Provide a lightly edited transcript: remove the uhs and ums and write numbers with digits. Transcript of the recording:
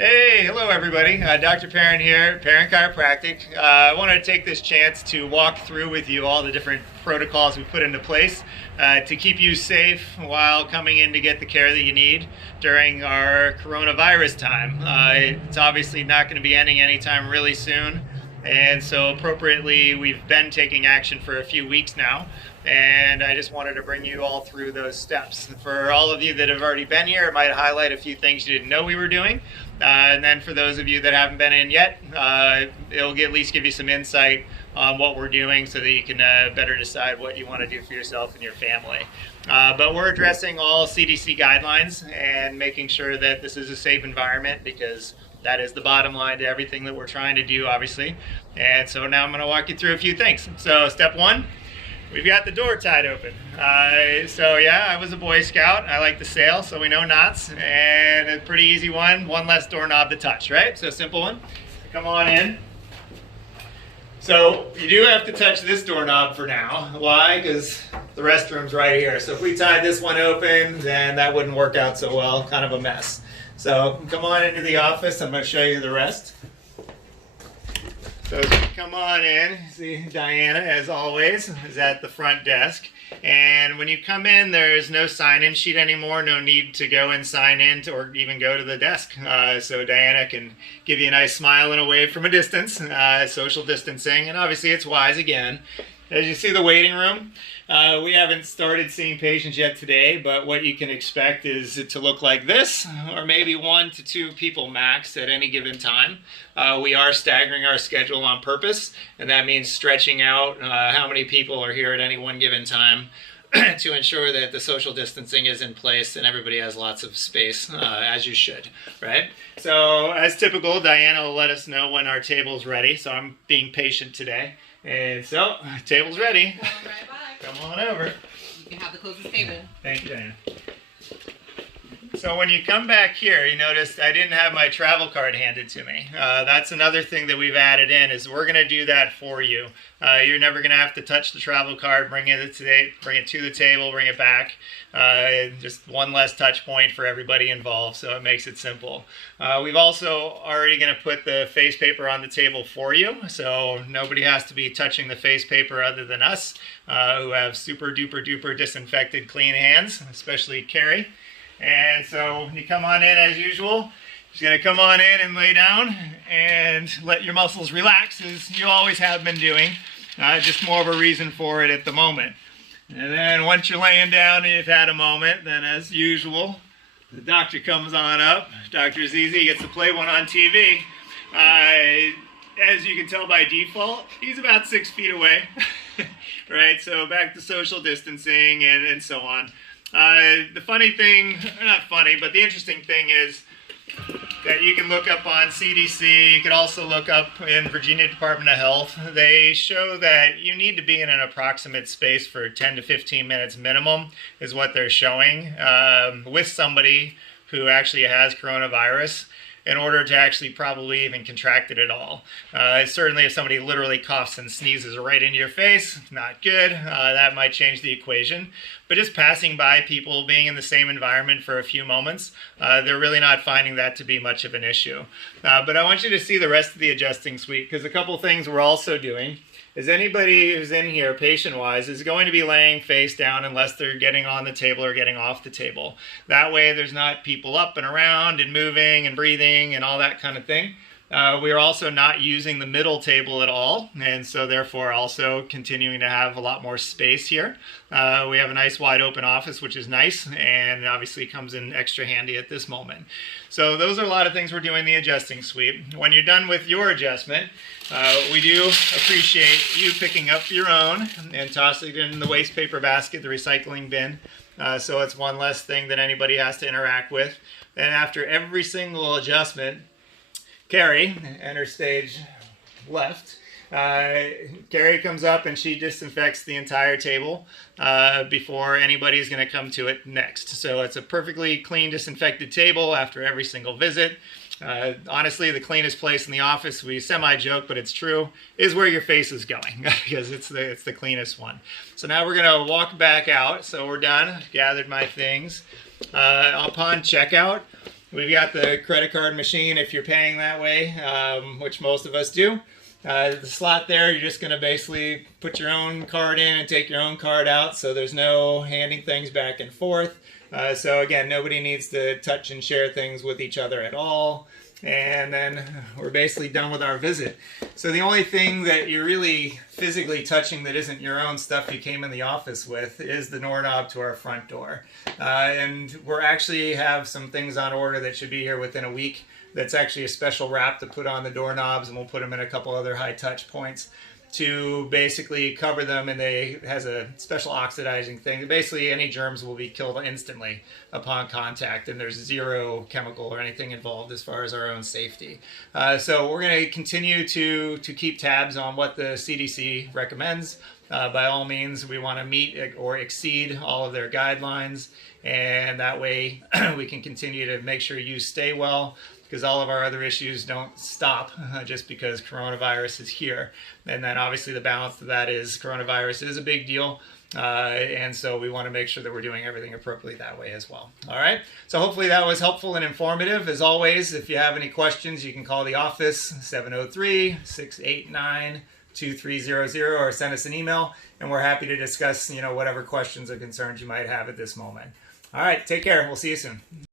Hey, hello everybody. Dr. Perron here, Perron Chiropractic. I wanted to take this chance to walk through with you all the different protocols we put into place to keep you safe while coming in to get the care that you need during our coronavirus time. It's obviously not going to be ending anytime really soon, and so appropriately we've been taking action for a few weeks now. And I just wanted to bring you all through those steps. For all of you that have already been here, it might highlight a few things you didn't know we were doing. And then for those of you that haven't been in yet, it'll at least give you some insight on what we're doing so that you can better decide what you want to do for yourself and your family. But we're addressing all CDC guidelines and making sure that this is a safe environment, because that is the bottom line to everything that we're trying to do, obviously. And so now I'm going to walk you through a few things. So step one, we've got the door tied open. So yeah, I was a Boy Scout. I like to sail, so we know knots. And a pretty easy one less doorknob to touch, right? So simple one. Come on in. So you do have to touch this doorknob for now. Why? Because the restroom's right here. So if we tied this one open, then that wouldn't work out so well. Kind of a mess. So come on into the office. I'm going to show you the rest. So come on in. See, Diana, as always, is at the front desk. And when you come in, there's no sign-in sheet anymore. No need to go and sign in or even go to the desk. So Diana can give you a nice smile and a wave from a distance, social distancing. And obviously it's wise again. As you see the waiting room, we haven't started seeing patients yet today, but what you can expect is it to look like this, or maybe 1 to 2 people max at any given time. We are staggering our schedule on purpose, and that means stretching out how many people are here at any one given time to ensure that the social distancing is in place and everybody has lots of space, as you should, right? So as typical, Diana will let us know when our table's ready, so I'm being patient today. And so, table's ready. Going right by. Come on over. You can have the closest table. Thank you, Diana. So when you come back here, you notice I didn't have my travel card handed to me. That's another thing that we've added in, is we're going to do that for you. You're never going to have to touch the travel card, bring it to the table, bring it back. Just one less touch point for everybody involved, so it makes it simple. We've also already going to put the face paper on the table for you, so nobody has to be touching the face paper other than us, who have super duper duper disinfected clean hands, especially Carrie. And so when you come on in as usual, just going to come on in and lay down and let your muscles relax, as you always have been doing. Just more of a reason for it at the moment. And then once you're laying down and you've had a moment, then as usual, the doctor comes on up. Dr. Zizi gets to play one on TV. As you can tell by default, he's about 6 feet away. Right, so back to social distancing and so on. The funny thing, not funny, but the interesting thing is that you can look up on CDC, you can also look up in Virginia Department of Health. They show that you need to be in an approximate space for 10 to 15 minutes minimum, is what they're showing, with somebody who actually has coronavirus, in order to actually probably even contract it at all. Certainly if somebody literally coughs and sneezes right into your face, not good. That might change the equation. But just passing by people, being in the same environment for a few moments, they're really not finding that to be much of an issue. But I want you to see the rest of the adjusting suite, because a couple things we're also doing is anybody who's in here, patient-wise, is going to be laying face down unless they're getting on the table or getting off the table. That way there's not people up and around and moving and breathing and all that kind of thing. We are also not using the middle table at all, and so therefore also continuing to have a lot more space here. We have a nice wide open office, which is nice, and obviously comes in extra handy at this moment. So those are a lot of things we're doing in the adjusting suite. When you're done with your adjustment, we do appreciate you picking up your own and tossing it in the waste paper basket, the recycling bin, so it's one less thing that anybody has to interact with. And after every single adjustment, Carrie, enter stage left. Carrie comes up and she disinfects the entire table before anybody's going to come to it next. So it's a perfectly clean, disinfected table after every single visit. Honestly, the cleanest place in the office, we semi-joke, but it's true, is where your face is going, because it's the cleanest one. So now we're going to walk back out. So we're done. Gathered my things. Upon checkout, We've got the credit card machine if you're paying that way, which most of us do. The slot there, you're just going to basically put your own card in and take your own card out, so there's no handing things back and forth. So again, nobody needs to touch and share things with each other at all. And then we're basically done with our visit. So the only thing that you're really physically touching that isn't your own stuff you came in the office with is the doorknob to our front door. And we're actually have some things on order that should be here within a week. That's actually a special wrap to put on the doorknobs, and we'll put them in a couple other high touch points to basically cover them, and it has a special oxidizing thing. Basically any germs will be killed instantly upon contact, and there's zero chemical or anything involved as far as our own safety. So we're going to continue to keep tabs on what the CDC recommends. By all means, we want to meet or exceed all of their guidelines, and that way we can continue to make sure you stay well, because all of our other issues don't stop just because coronavirus is here. And then obviously the balance to that is coronavirus is a big deal. And so we want to make sure that we're doing everything appropriately that way as well. All right. So hopefully that was helpful and informative. As always, if you have any questions, you can call the office 703-689-2300 or send us an email, and we're happy to discuss, whatever questions or concerns you might have at this moment. All right. Take care. We'll see you soon.